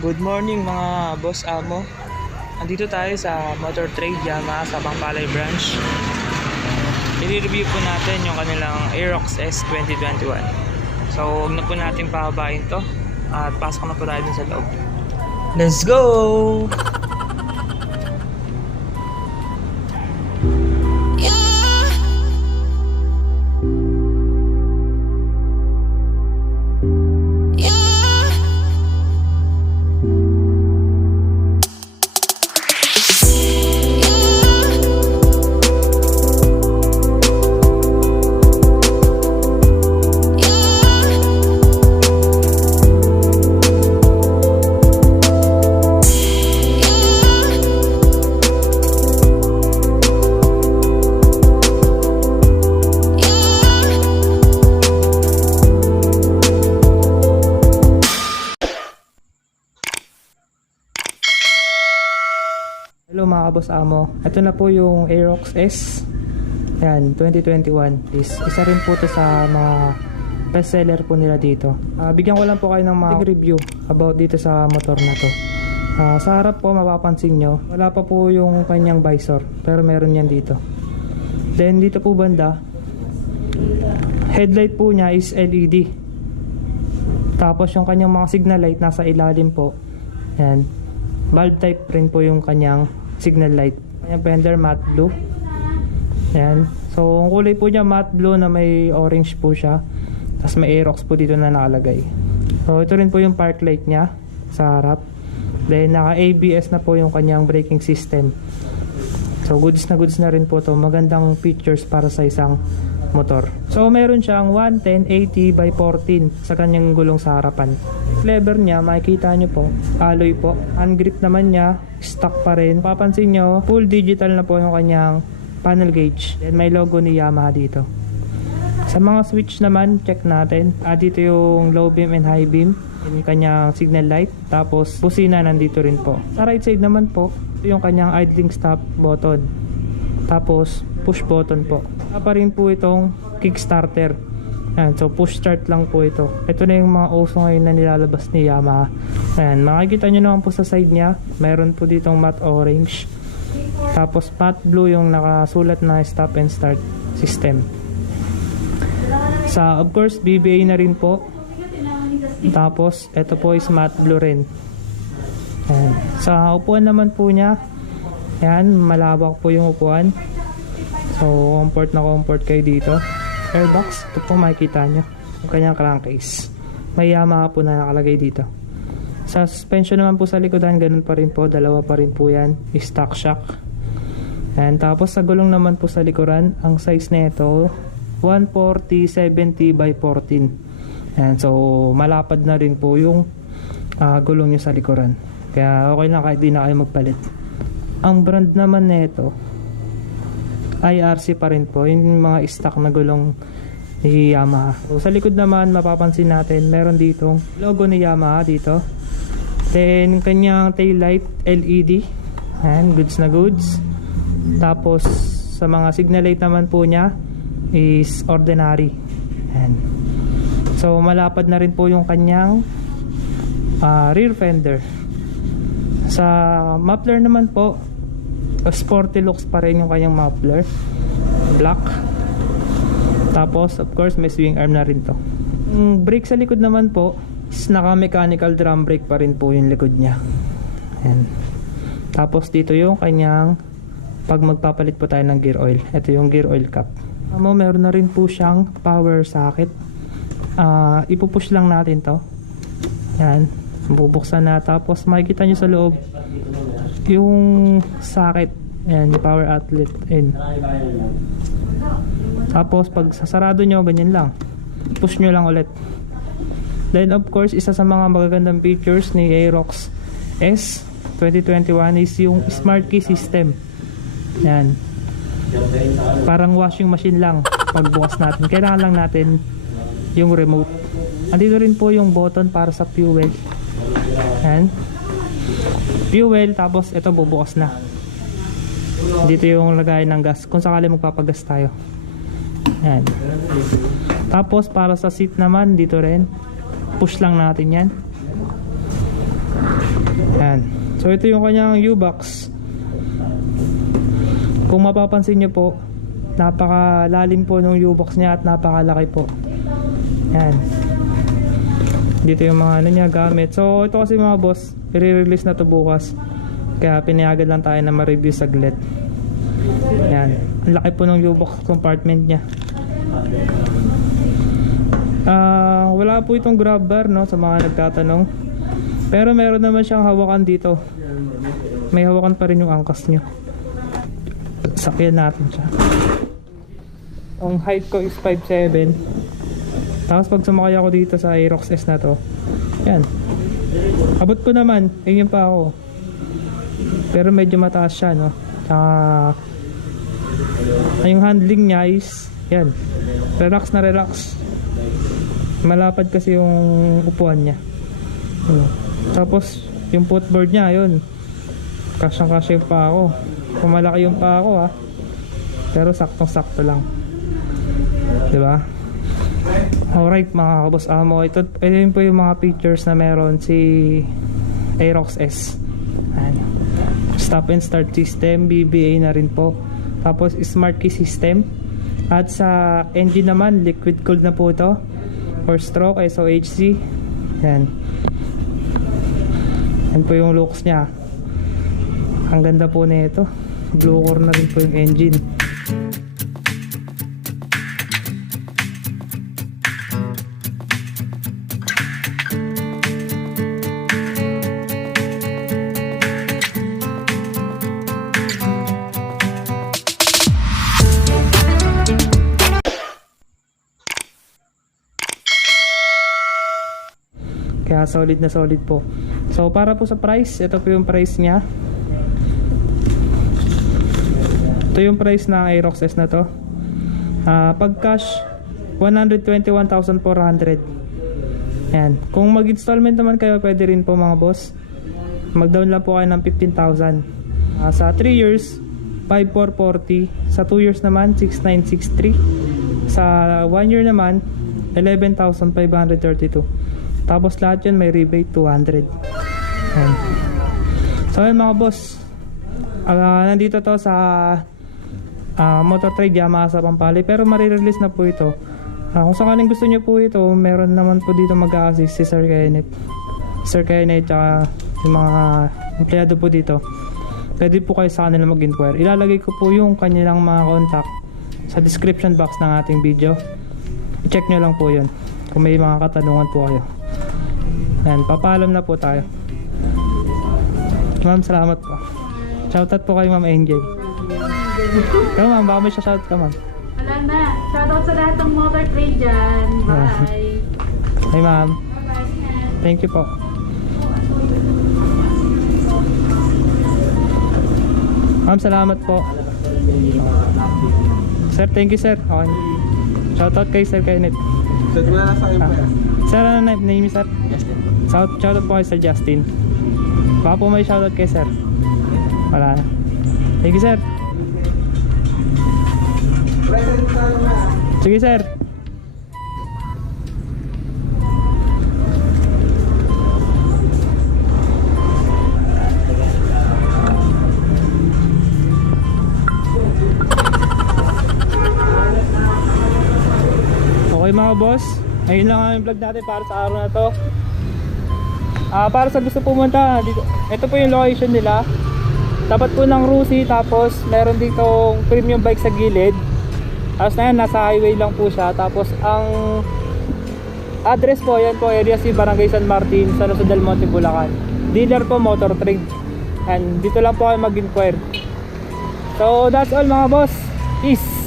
Good morning mga boss amo. Andito tayo sa Motor Trade Yamaha sa Pampalay branch. I-review po natin yung kanilang Aerox S 2021. So huwag na po natin pahabain to at pasok na po tayo dun sa loob. Let's go! Hello mga boss amo. Ito na po yung Aerox S. Yan, 2021. Isa rin po to sa mga bestseller po nila dito. Bigyan ko lang po kayo ng mga review about dito sa motor na to. Sa harap po mapapansin nyo, wala pa po yung kanyang visor, pero meron yan dito. Then dito po banda, headlight po niya is LED. Tapos yung kanyang mga signal light nasa ilalim po. Yan, bulb type rin po yung kanyang signal light. Kanyang fender matte blue. Yan. So ang kulay po niya matte blue na may orange po siya. Tapos may Aerox po dito na nakalagay. So ito rin po yung park light niya sa harap. Then naka ABS na po yung kanyang braking system. So goods na rin po to. Magandang features para sa isang motor. So meron siyang 110/80 by 14 sa kanyang gulong sa harapan. Lever niya makikita nyo po, alloy po. Hand grip naman niya, stock pa rin. Papansin nyo, full digital na po yung kanyang panel gauge. Then may logo ni Yamaha dito. Sa mga switch naman, check natin. Dito yung low beam and high beam, yung kanyang signal light. Tapos busina nandito rin po. Sa right side naman po, yung kanyang idling stop button. Tapos push button po. Pa rin po itong kickstarter. Ayan, so push start lang po ito. Ito na yung mga uso ngayon na nilalabas ni Yamaha. Ayan, makikita nyo naman po sa side nya, meron po ditong matte orange. Tapos matte blue yung nakasulat na stop and start system. Sa of course BBA na rin po. Tapos ito po is matte blue rin. Ayan. Sa upuan naman po nya, ayan, malawak po yung upuan. So comfort kayo dito. Airbox, ito po makikita nyo yung kanyang crankcase. May Yamaha po na nakalagay dito. Sa suspension naman po sa likodan, ganun pa rin po, dalawa pa rin po yan, stock shock. And tapos sa gulong naman po sa likuran, ang size na ito 140/70 by 14. And so malapad na rin po yung gulong nyo sa likuran, kaya okay lang kahit di na kayo magpalit. Ang brand naman na ito IRC pa rin po, yung mga stock na gulong ni Yamaha. So, sa likod naman mapapansin natin meron ditong logo ni Yamaha dito. Then kanyang tail light LED. Ayan, goods na goods. Tapos sa mga signal light naman po niya is ordinary. Ayan. So malapad na rin po yung kanyang rear fender. Sa muffler naman po, sporty looks pa rin yung kanyang muffler, black. Tapos of course may swing arm na rin to. Yung brake sa likod naman po is naka mechanical drum brake pa rin po yung likod nya. Ayan. Tapos dito yung kanyang pag magpapalit po tayo ng gear oil, ito yung gear oil cap. Meron na rin po siyang power socket. Ipupush lang natin to. Ayan, bubuksan na. Tapos makikita nyo sa loob yung socket, ayan, yung power outlet in. Tapos pag sasarado nyo, ganyan lang, push nyo lang ulit. Then of course, isa sa mga magagandang features ni Aerox S 2021 is yung smart key system. Ayan, parang washing machine lang. Pagbukas natin, kailangan lang natin yung remote. Andito rin po yung button para sa fuel. Ayan, fuel, tapos ito bubukas na. Dito yung lagay ng gas kung sakali magpapagas tayo. Yan. Tapos para sa seat naman, dito rin push lang natin yan. Yan. So ito yung kanyang U-box. Kung mapapansin nyo po, napakalalim po ng U-box niya at napakalaki po. Yan. Dito yung mga ano niya, gamit. So ito kasi mga boss, i-release na to bukas. Kaya pinayagan lang tayo na ma-review saglit. Yan. Ang laki po ng U-box compartment niya. Wala po itong grab bar, no, sa mga nagtatanong. Pero meron naman siyang hawakan dito. May hawakan pa rin yung angkas nyo. Sakyan natin siya. Ang height ko is 5'7". Tapos pag sumakay ako dito sa Aerox S na to, yan, abot ko naman, ganyan pa ako. Pero medyo mataas siya, no. Yung handling niya is yan, relax na relax. Malapad kasi yung upuan niya. Tapos yung footboard niya, yun, kasyang-kasya yung pa ako. Kung malaki yung pa ako, ha, pero saktong-sakto lang, diba? Alright mga kaboss amo, ito yun po yung mga features na meron si Aerox S. Ayan. Stop and start system, BBA na rin po. Tapos smart key system. At sa engine naman, liquid cooled na po ito, 4-stroke SOHC. Yan. Yan po yung looks nya. Ang ganda po na ito. Blue core na rin po yung engine. Kaya solid na solid po. So para po sa price, ito po yung price niya. Ito yung price na Aerox S na to. Pag cash, 121,400. Yan. Kung mag-installment naman kayo, pwede rin po mga boss. Mag-down lang po kayo ng 15,000. Sa 3 years, 5,440. Sa 2 years naman, 6,963. Sa 1 year naman, 11,532. Tapos lahat yun may rebate 200. Ayan. So ayun mga boss, nandito to sa Motor Trade Yamaha sa Pampalay, pero marirelease na po ito. Kung sakaling gusto nyo po ito, meron naman po dito mag-a-assist si Sir Kenneth. Sir Kenneth tsaka yung mga empleyado po dito. Pwede po kayo sa kanila mag-inquire. Ilalagay ko po yung kanilang mga contact sa description box ng ating video. I-check nyo lang po yun kung may mga katanungan po kayo. Ayan, papaalam na po tayo. Ma'am, salamat po. Shoutout po kay Ma'am Angel. Ikaw ma'am, baka may shoutout ka ma'am. Wala na. Shoutout sa lahat ng motor trade dyan. Bye. Hi ma'am. Bye-bye. Thank you po. Ma'am, salamat po. Sir, thank you sir. Okay. Shoutout kay Sir Kenneth. Sir, wala na sa akin pa. Sir, ano name sir? Justin. Shoutout po kay Sir Justin. Baka po may shoutout kay sir. Wala na. Thank you sir. Sige sir. Okay mga boss, ayun lang ang vlog natin para sa araw na to. Para sa gusto pumunta dito, ito po yung location nila. Tapat po ng Rusi, tapos meron ditong premium bike sa gilid. Tapos na yan, nasa highway lang po siya. Tapos ang address po, yan po, area C, Barangay San Martin, San Jose del Monte, Bulacan. Dealer po, Motor Trade. And dito lang po kayo mag-inquire. So that's all mga boss. Peace.